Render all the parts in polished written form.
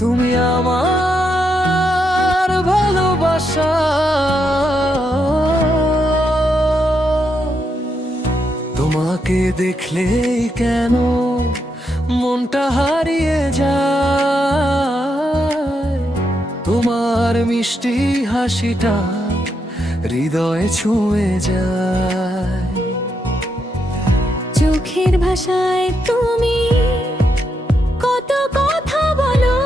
তুমি আমার ভালোবাসা, তোমাকে দেখলেই কেন মনটা হারিয়ে যায়। তোমার মিষ্টি হাসিটা হৃদয়ে ছুঁয়ে যায়। চোখের ভাষায় তুমি কত কথা বলো,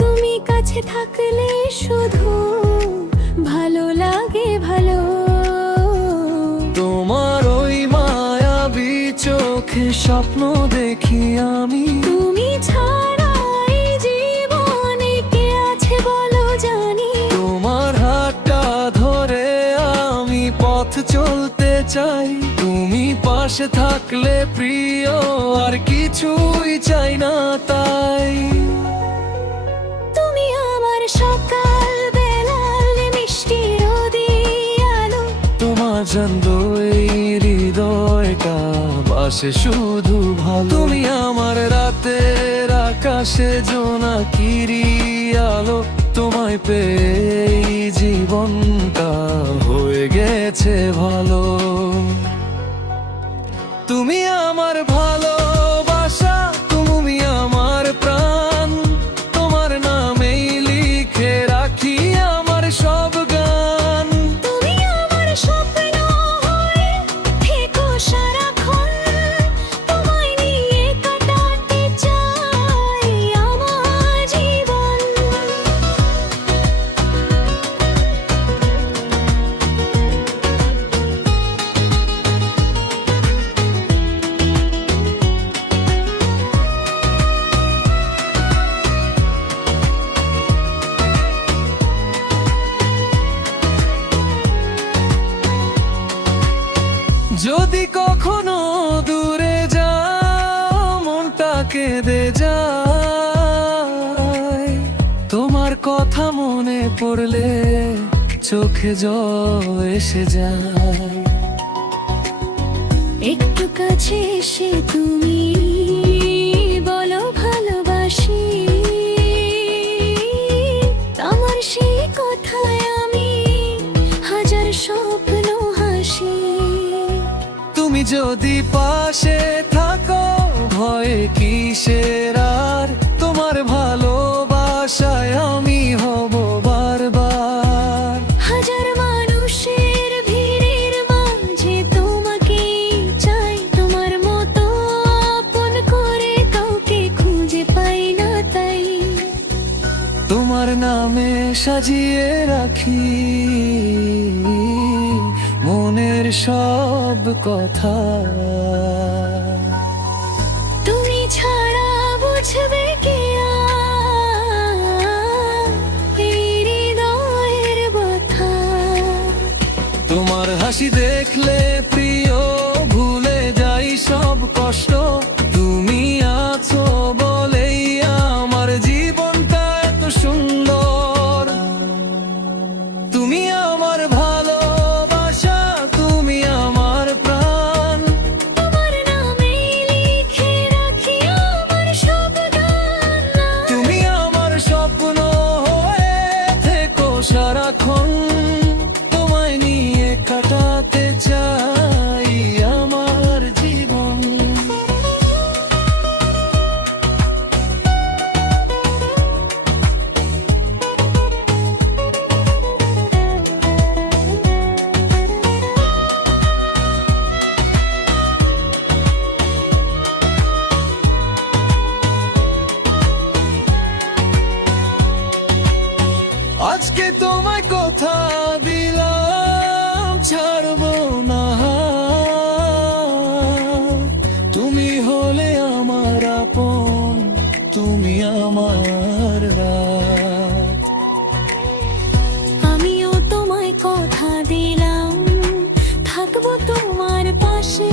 তুমি কাছে থাকলে শুধু ভালো লাগে ভালো। তোমার ওই মায়াবী চোখে স্বপ্ন দেখি আমি, তুমি ছাড়া এই জীবনে কে আছে বলো জানি। তোমার হাতটা ধরে আমি পথ চলতে চাই। তুমি পাশে থাকলে প্রিয় আর কিছুই চাই না তাই। তুমি আমার সকাল বেলার মিষ্টি রোদে আলো, তোমার জানদ এই হৃদয়টা বাসে শুধু ভালো। তুমি আমার রাতের আকাশে জোনাকিরি আলো, তোমায় পেয়ে এই জীবনটা হয়ে গেছে ভালো। তুমি আমার ভালোবাসা, তুমি আমার প্রাণ, তোমার নামেই লিখে রাখি আমার সব গান। তুমি আমার স্বপ্ন হয়ে থেকো সারাক্ষণ, তোমায় নিয়ে কাটাতে চাই আমার জীবন। যদি কখনো দূরে যাও মনটা কেঁদে যায়, তোমার কথা মনে পড়লে চোখে জল এসে যায়। একটু কাছে এসে তুমি বলো ভালোবাসি, আমার সেই কথায় আমি হাজার স্বপ্ন হাসি। তুমি যদি পাশে থাকো ভয়ে কিসের আর, তোমার ভালোবাসায় আমি হব বারবার। হাজার মানুষের ভিড়ের মাঝে তোমাকে চাই, তোমার মতো আপন করে কাউকে খুঁজে পাই না তাই। তোমার নামে সাজিয়ে রাখি মনের সব কথা। তুমি ছাড়া বুঝবে কে আর এই হৃদয়ের ব্যথা। তোমার হাসি দেখলে প্রিয় ভুলে যাই সব কষ্ট। তুমি আছো বলেই আমার জীবনটা এত সুন্দর। তুমি আমার ভালোবাসা, তুমি আমার প্রাণ, তোমার নামে লিখে রাখি আমার সব গান। তুমি আমার স্বপ্ন হয়ে থেকো সারাক্ষণ, তোমায় নিয়ে কাটাতে চাই আমার জীবন। আজকে তোমায় কথা দিলাম ছাড়বো না, তুমি হলে আমার আপন, তুমি আমার রাত। আমিও তোমায় কথা দিলাম থাকবো তোমার পাশে।